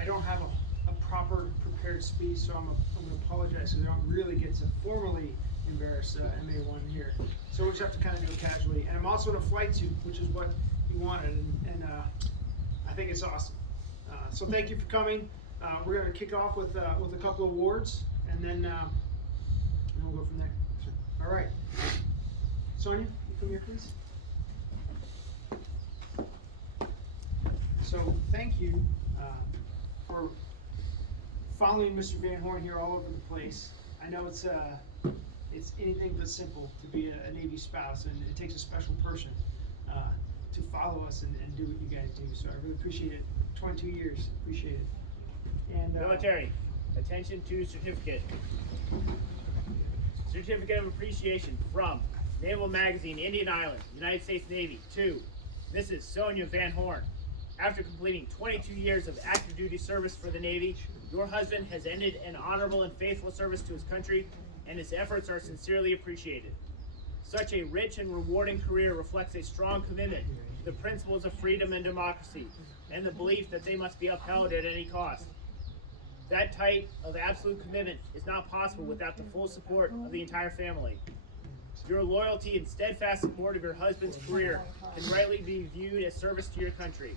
I don't have a proper prepared speech, so I'm going to apologize because I don't really get to formally embarrass MA1 here. So we'll just have to kind of do it casually. And I'm also in a flight suit, which is what he wanted, and I think it's awesome. So thank you for coming. We're going to kick off with a couple of awards, and then we'll go from there. All right. Sonia, you come here, please. So thank you for following Mr. Van Horne here all over the place. I know it's anything but simple to be a Navy spouse, and it takes a special person to follow us and do what you guys do. So I really appreciate it. 22 years, appreciate it. And military, attention to certificate. Certificate of Appreciation from Naval Magazine, Indian Island, United States Navy, to Mrs. Sonia Van Horne. After completing 22 years of active duty service for the Navy, your husband has ended an honorable and faithful service to his country, and his efforts are sincerely appreciated. Such a rich and rewarding career reflects a strong commitment to the principles of freedom and democracy, and the belief that they must be upheld at any cost. That type of absolute commitment is not possible without the full support of the entire family. Your loyalty and steadfast support of your husband's career can rightly be viewed as service to your country.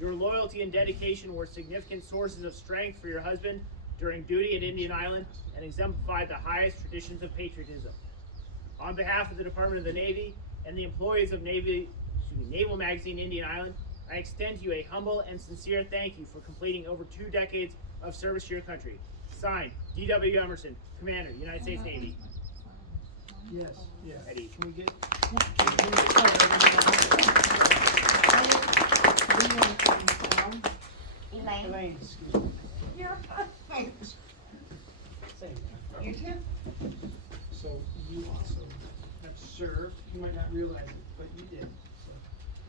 Your loyalty and dedication were significant sources of strength for your husband during duty at Indian Island and exemplified the highest traditions of patriotism. On behalf of the Department of the Navy and the employees of Naval Magazine Indian Island, I extend to you a humble and sincere thank you for completing over 2 decades of service to your country. Signed, D.W. Emerson, Commander, United States Navy. yes, yeah. Eddie. Can we get? Elaine, excuse me. You're fine. Same. You too? So you also have served. You might not realize it, but you did. So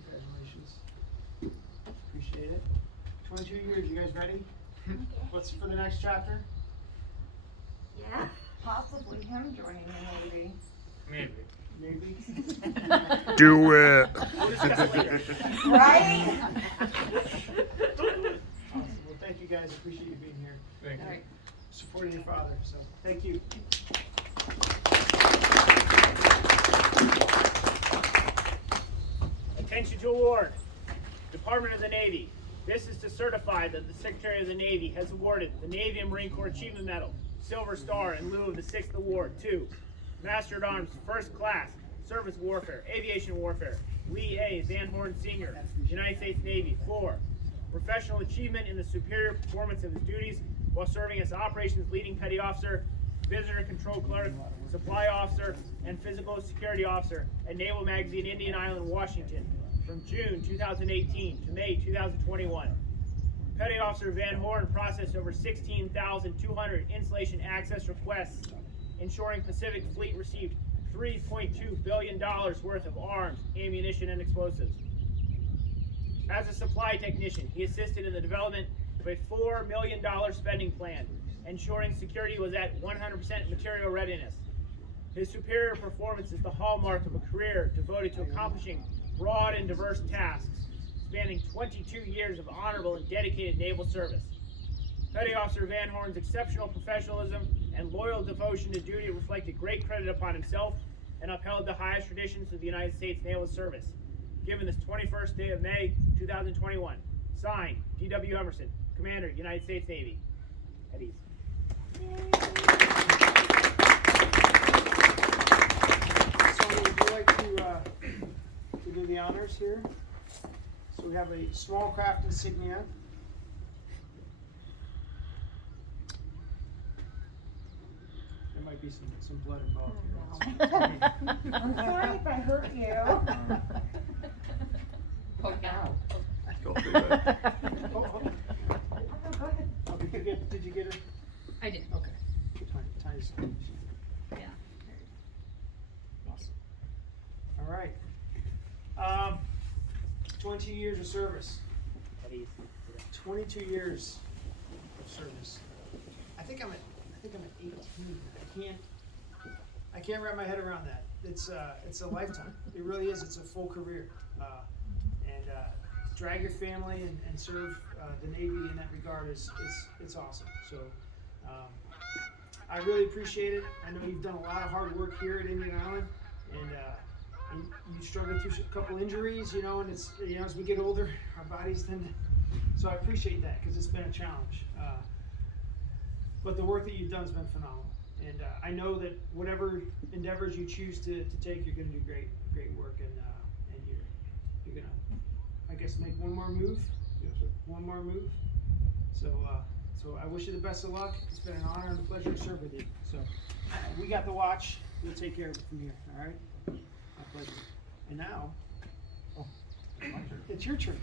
congratulations. Appreciate it. 22 years. You guys ready? What's for the next chapter? Yeah. Possibly him joining the Navy. Maybe. Maybe. Do it. We'll discuss it later. Right? Awesome. Well, thank you guys. Appreciate you being here. Thank you. Right. Supporting your father. So thank you. Attention to award. Department of the Navy. This is to certify that the Secretary of the Navy has awarded the Navy and Marine Corps Achievement Medal, Silver Star in lieu of the 6th award to Master at Arms, First Class, Surface Warfare, Aviation Warfare, Lee A. Van Horne Sr., United States Navy, for professional achievement in the superior performance of his duties while serving as Operations Leading Petty Officer, Visitor Control Clerk, Supply Officer, and Physical Security Officer at Naval Magazine, Indian Island, Washington, from June 2018 to May 2021. Petty Officer Van Horne processed over 16,200 installation access requests, ensuring Pacific Fleet received $3.2 billion worth of arms, ammunition, and explosives. As a supply technician, he assisted in the development of a $4 million spending plan, ensuring security was at 100% material readiness. His superior performance is the hallmark of a career devoted to accomplishing broad and diverse tasks, spanning 22 years of honorable and dedicated naval service. Petty Officer Van Horne's exceptional professionalism and loyal devotion to duty reflected great credit upon himself and upheld the highest traditions of the United States Naval Service. Given this 21st day of May, 2021. Signed, D.W. Emerson, Commander, United States Navy. At ease. So would you like to do the honors here? So we have a small craft insignia. There might be some blood involved here. I'm sorry if I hurt you. Go through that. Oh, oh. Oh, go ahead. Oh, did you get it? I did. Okay. Tiny. Yeah. Awesome. All right. 22 years of service. At ease. 22 years of service. I think I'm at 18. I can't wrap my head around that. It's a lifetime. It really is. It's a full career. And drag your family and serve the Navy in that regard it's awesome. So I really appreciate it. I know you've done a lot of hard work here at Indian Island, and you struggled through a couple injuries, you know, and it's, you know, as we get older, our bodies tend to, so I appreciate that because it's been a challenge. But the work that you've done has been phenomenal. And I know that whatever endeavors you choose to take, you're going to do great work, and you're going to, I guess, make one more move. Yes, sir. One more move. So I wish you the best of luck. It's been an honor and a pleasure to serve with you. So we got the watch. We'll take care of it from here. All right. My pleasure. And now, it's your turn.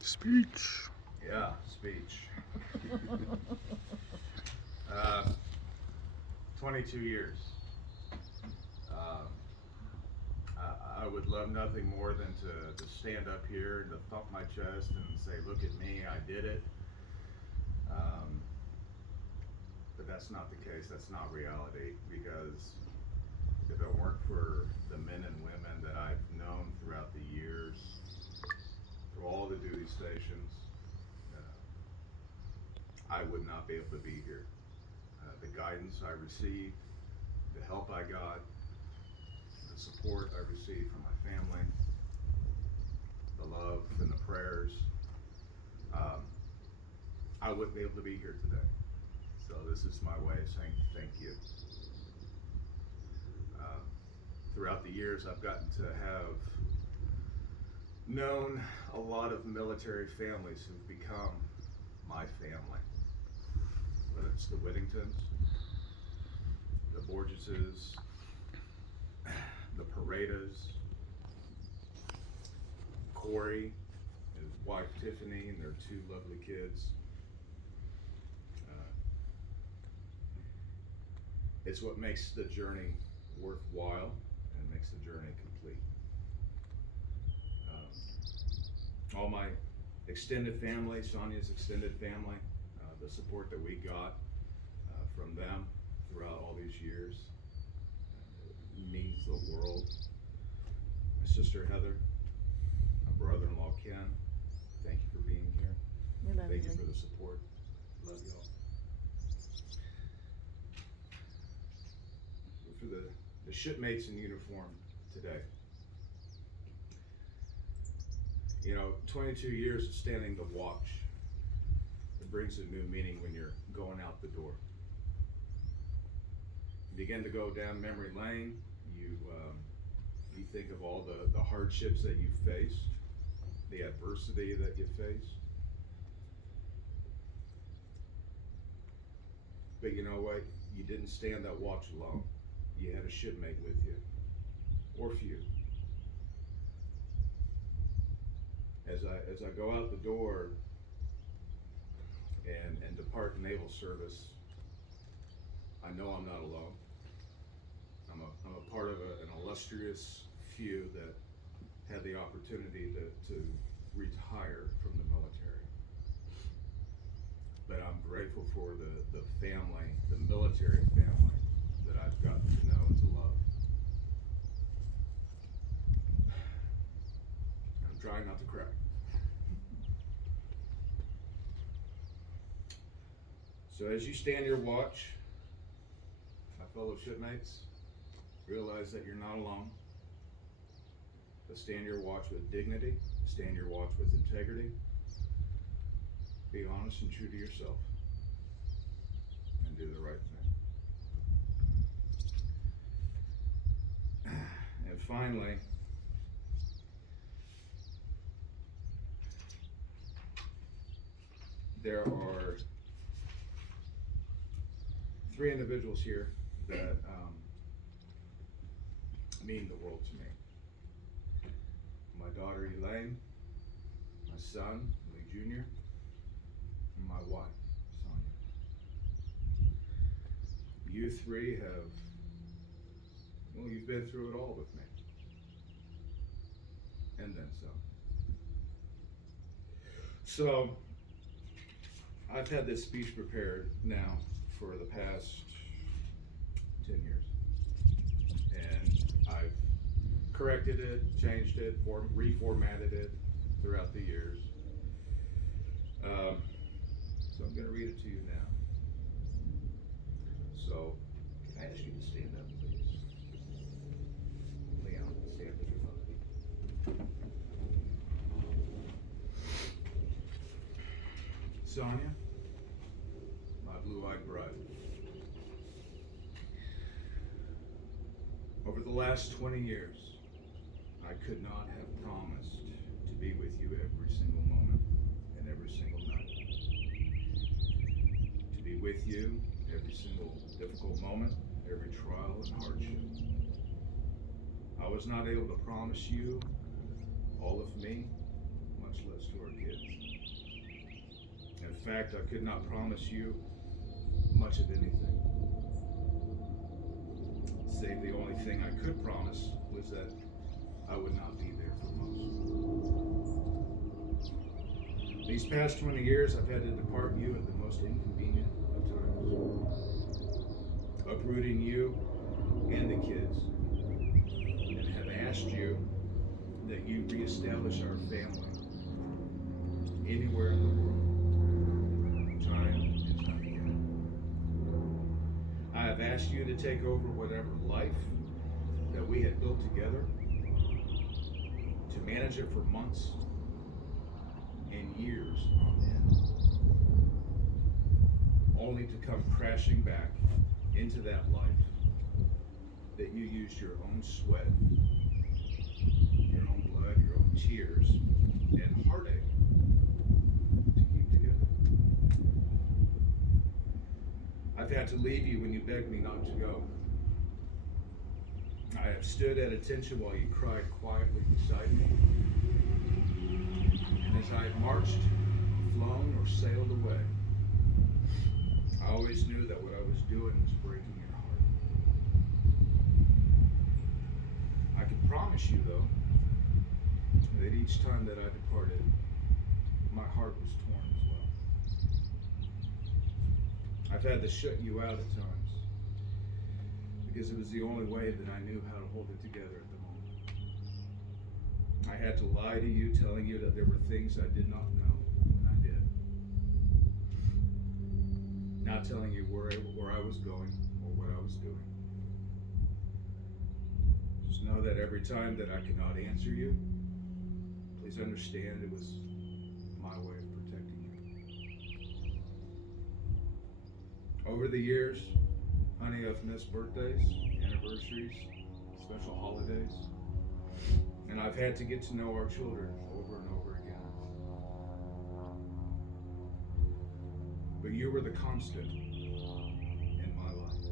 Speech. Yeah, speech. 22 years. I would love nothing more than to stand up here and to thump my chest and say, look at me, I did it. But that's not the case, that's not reality, because if it weren't for the men and women that I've known throughout the years, through all the duty stations, I would not be able to be here. The guidance I received, the help I got, the support I received from my family, the love and the prayers, I wouldn't be able to be here today. So this is my way of saying thank you. Throughout the years, I've gotten to have known a lot of military families who've become my family. Whether it's the Whittingtons, the Borgeses, the Paredes, Corey, his wife Tiffany, and their two lovely kids. It's what makes the journey worthwhile and makes the journey complete. All my extended family, Sonia's extended family, the support that we got from them throughout all these years means the world. My sister Heather, my brother-in-law Ken, thank you for being here. We love Thank you, you for Lee. the support. Love y'all. For the shipmates in uniform today. You know, 22 years of standing the watch. It brings a new meaning when you're going out the door. You begin to go down memory lane. You think of all the hardships that you faced, the adversity that you faced. But you know what? You didn't stand that watch alone. You had a shipmate with you, or few. As I go out the door and depart naval service, I know I'm not alone. I'm a part of an illustrious few that had the opportunity to retire from the military. But I'm grateful for the family, the military family that I've gotten to know and to love. I'm trying not to cry. So as you stand your watch, my fellow shipmates, realize that you're not alone. But stand your watch with dignity, stand your watch with integrity. Be honest and true to yourself, and do the right thing. And finally, there are 3 individuals here that mean the world to me. My daughter Elaine, my son Lee Jr., and my wife Sonia. You 3 have, well, you've been through it all with me, and then some. So I've had this speech prepared now for the past 10 years. corrected it, changed it, reformatted it throughout the years. So I'm going to read it to you now. So, can I ask you to stand up, please? Leon, stand with your mother. Sonia, my blue-eyed bride. Over the last 20 years, I could not have promised to be with you every single moment and every single night. To be with you every single difficult moment, every trial and hardship. I was not able to promise you all of me, much less to our kids. In fact, I could not promise you much of anything. Save the only thing I could promise was that I would not be there for most. These past 20 years, I've had to depart you at the most inconvenient of times, uprooting you and the kids, and have asked you that you reestablish our family anywhere in the world. Time and time again. I have asked you to take over whatever life that we had built together, to manage it for months and years on end, only to come crashing back into that life that you used your own sweat, your own blood, your own tears, and heartache to keep together. I've had to leave you when you begged me not to go. I have stood at attention while you cried quietly beside me. And as I have marched, flown, or sailed away, I always knew that what I was doing was breaking your heart. I can promise you, though, that each time that I departed, my heart was torn as well. I've had to shut you out at times, because it was the only way that I knew how to hold it together at the moment. I had to lie to you, telling you that there were things I did not know when I did. Not telling you where I was going or what I was doing. Just know that every time that I could not answer you, please understand it was my way of protecting you. Over the years, honey, I've missed birthdays, anniversaries, special holidays, and I've had to get to know our children over and over again. But you were the constant in my life.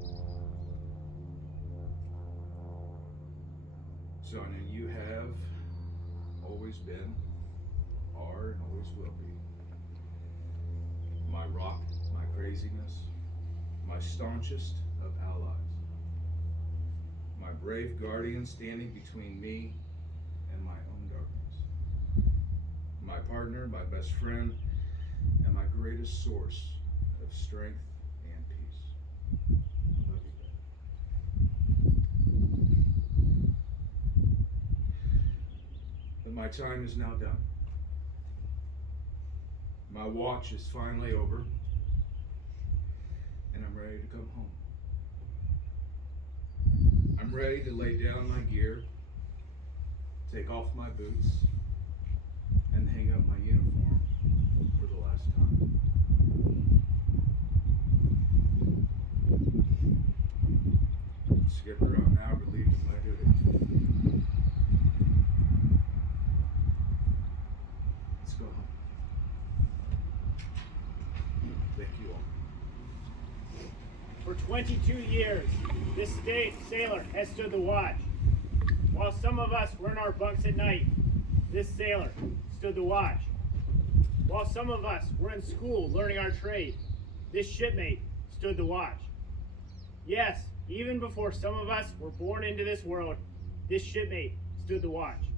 Sonia, you have always been, are, and always will be my rock, my craziness, my staunchest of allies, my brave guardian standing between me and my own darkness, my partner, my best friend, and my greatest source of strength and peace. I love you, Dad. But my time is now done. My watch is finally over, and I'm ready to come home. I'm ready to lay down my gear, take off my boots, and hang up my uniform for the last time. Skipper, I'm now relieved of my duty. Let's go home. Thank you all. For 22 years, this sailor has stood the watch. While some of us were in our bunks at night, this sailor stood the watch. While some of us were in school learning our trade, this shipmate stood the watch. Yes, even before some of us were born into this world, this shipmate stood the watch.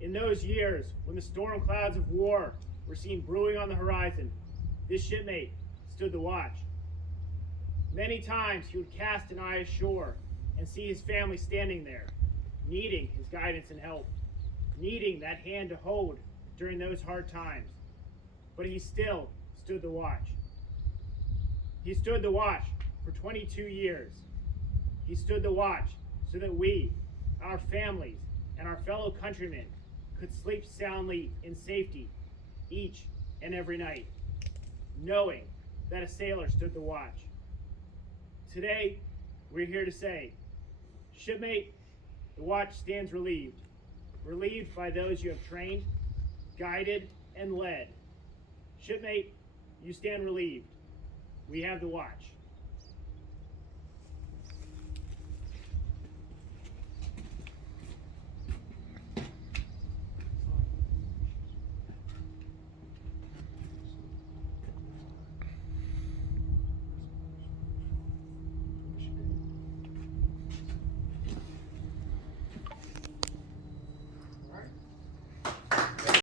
In those years, when the storm clouds of war were seen brewing on the horizon, this shipmate stood the watch. Many times he would cast an eye ashore and see his family standing there. needing his guidance and help, needing that hand to hold during those hard times. But he still stood the watch. He stood the watch for 22 years. He stood the watch so that we, our families, and our fellow countrymen could sleep soundly in safety each and every night, knowing that a sailor stood the watch. Today, we're here to say, shipmate, the watch stands relieved, relieved by those you have trained, guided, and led. Shipmate, you stand relieved. We have the watch.